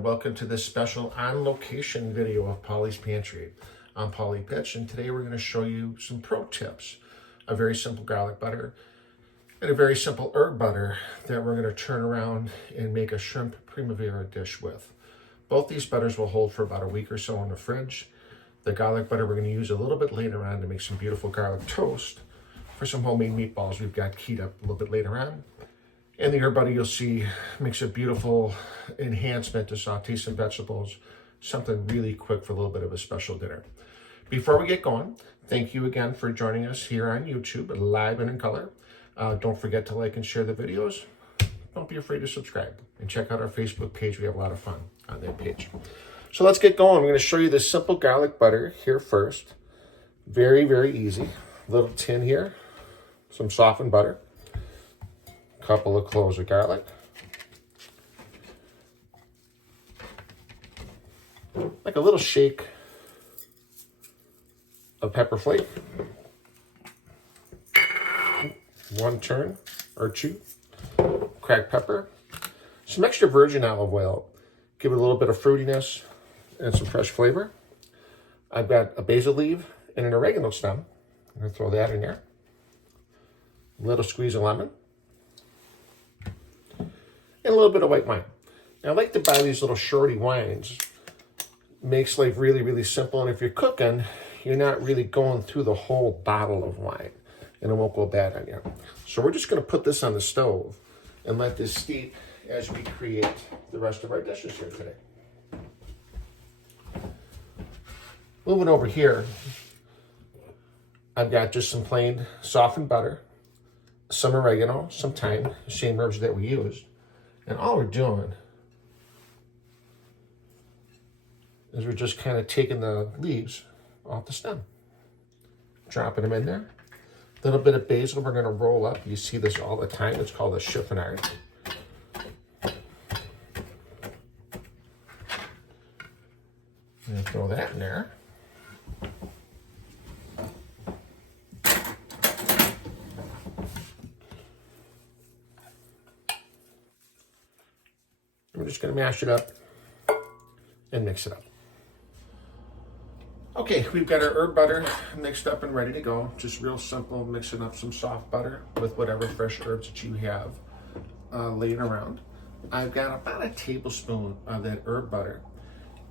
and welcome to this special on-location video of Polly's Pantry. I'm Polly Pitch, and today we're going to show you some pro tips. A very simple garlic butter and a very simple herb butter that we're going to turn around and make a Shrimp Primavera dish with. Both these butters will hold for about a week or so in the fridge. The garlic butter we're going to use a little bit later on to make some beautiful garlic toast for some homemade meatballs we've got keyed up a little bit later on. And the herb butter, you'll see, makes a beautiful enhancement to saute some vegetables, something really quick for a little bit of a special dinner. Before we get going, thank you again for joining us here on YouTube, live and in color. Don't forget to like and share the videos. Don't be afraid to subscribe and check out our Facebook page. We have a lot of fun on that page. So let's get going. I'm going to show you this simple garlic butter here first. Very, very easy. Little tin here, some softened butter. Couple of cloves of garlic, like a little shake of pepper flake, one turn or two cracked pepper, some extra virgin olive oil, give it a little bit of fruitiness and some fresh flavor. I've got a basil leaf and an oregano stem. I'm going to throw that in there. A little squeeze of lemon. And a little bit of white wine. Now, I like to buy these little shorty wines. Makes life really, really simple. And if you're cooking, you're not really going through the whole bottle of wine. And it won't go bad on you. So we're just going to put this on the stove and let this steep as we create the rest of our dishes here today. Moving over here, I've got just some plain softened butter, some oregano, some thyme, the same herbs that we used. And all we're doing is we're just kind of taking the leaves off the stem, dropping them in there. A little bit of basil we're going to roll up. You see this all the time. It's called a chiffonade. And throw that in there. We're just going to mash it up and mix it up. Okay, we've got our herb butter mixed up and ready to go. Just real simple, mixing up some soft butter with whatever fresh herbs that you have laying around. I've got about a tablespoon of that herb butter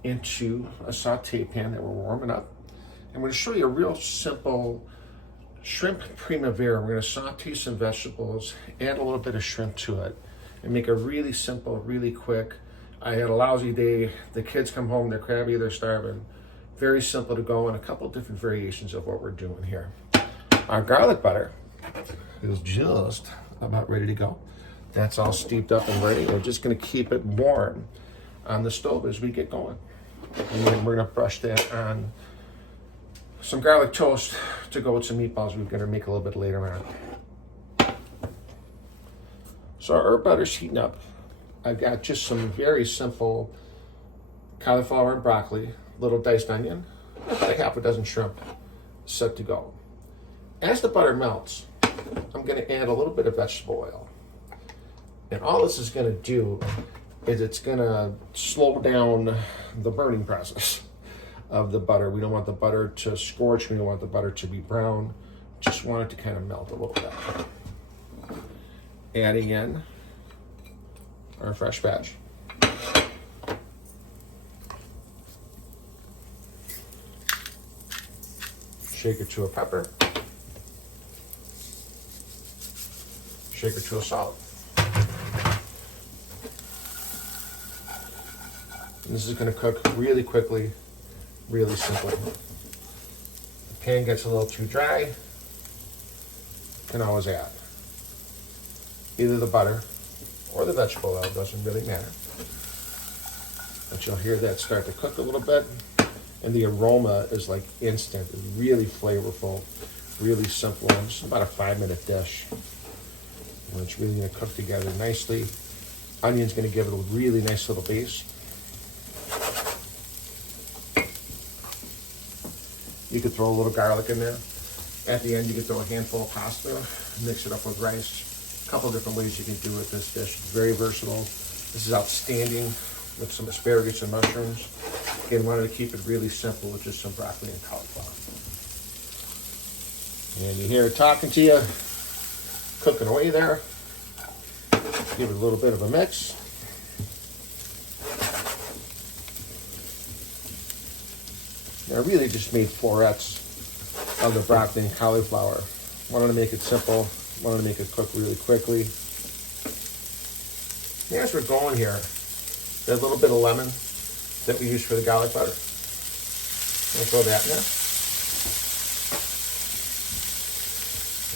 into a saute pan that we're warming up. I'm going to show you a real simple Shrimp Primavera. We're going to saute some vegetables, add a little bit of shrimp to it, and make a really simple, really quick. I had a lousy day. The kids come home, they're crabby, they're starving. Very simple to go, and a couple different variations of what we're doing here. Our garlic butter is just about ready to go. That's all steeped up and ready. We're just gonna keep it warm on the stove as we get going. And then we're gonna brush that on some garlic toast to go with some meatballs we're gonna make a little bit later on. So our herb butter's heating up. I've got just some very simple cauliflower and broccoli, little diced onion, about a half a dozen shrimp set to go. As the butter melts, I'm going to add a little bit of vegetable oil. And all this is going to do is it's going to slow down the burning process of the butter. We don't want the butter to scorch. We don't want the butter to be brown. Just want it to kind of melt a little bit. Adding in our fresh veg. Shaker to a pepper. Shaker to a salt. And this is going to cook really quickly, really simply. The pan gets a little too dry, you can always add either the butter or the vegetable oil, doesn't really matter. But you'll hear that start to cook a little bit, and the aroma is like instant. It's really flavorful, really simple. It's about a 5-minute dish. And it's really gonna cook together nicely. Onion's gonna give it a really nice little base. You could throw a little garlic in there. At the end, you could throw a handful of pasta, mix it up with rice. A couple different ways you can do with this dish. It's very versatile. This is outstanding with some asparagus and mushrooms. Again, wanted to keep it really simple with just some broccoli and cauliflower. And you hear it talking to you, cooking away there. Give it a little bit of a mix. I really just made florets of the broccoli and cauliflower. Wanted to make it simple, wanted to make it cook really quickly. And as we're going here, that little bit of lemon that we use for the garlic butter. We'll throw that in there.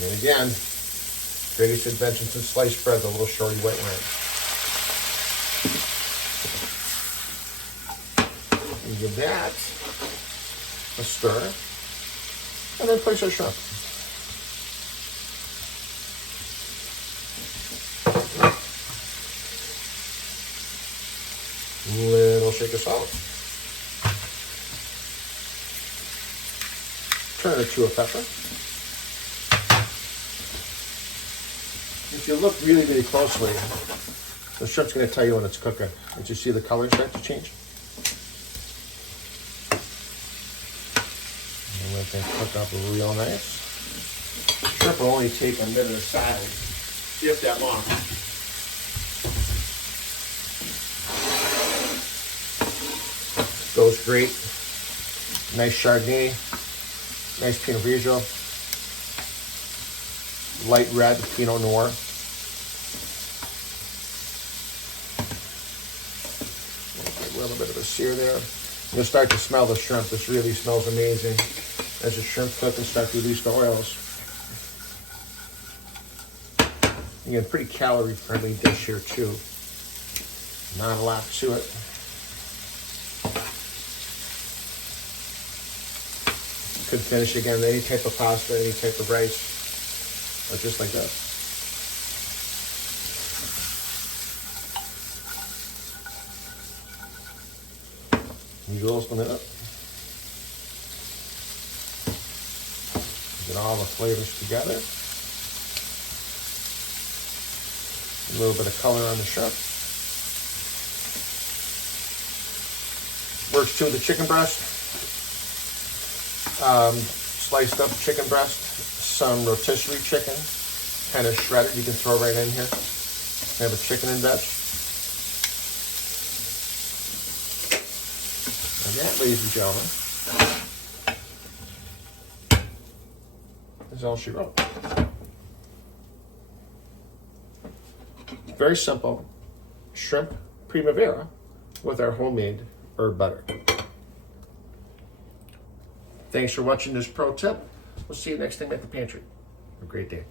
And again, greatest invention since sliced bread, the little shorty white wine. And give that a stir, and then place our shrimp. Little shake of salt. Turn it to a pepper. If you look really, really closely, the shrimp's going to tell you when it's cooking. As you see the color start to change. And let that cook up real nice. Shrimp will only take a minute aside, if that long. Goes great. Nice Chardonnay, nice Pinot Grigio, light red Pinot Noir. A little bit of a sear there. You'll start to smell the shrimp. This really smells amazing as the shrimp cook and start to release the oils. Again, pretty calorie-friendly dish here too. Not a lot to it. Could finish again with any type of pasta, any type of rice, or just like that. You open it up. Get all the flavors together. A little bit of color on the shrimp. Works too with the chicken breast. Sliced up chicken breast, some rotisserie chicken, kind of shredded, you can throw right in here. I have a chicken and veg. And that, ladies and gentlemen, is all she wrote. Very simple shrimp primavera with our homemade herb butter. Thanks for watching this pro tip. We'll see you next time at the pantry. Have a great day.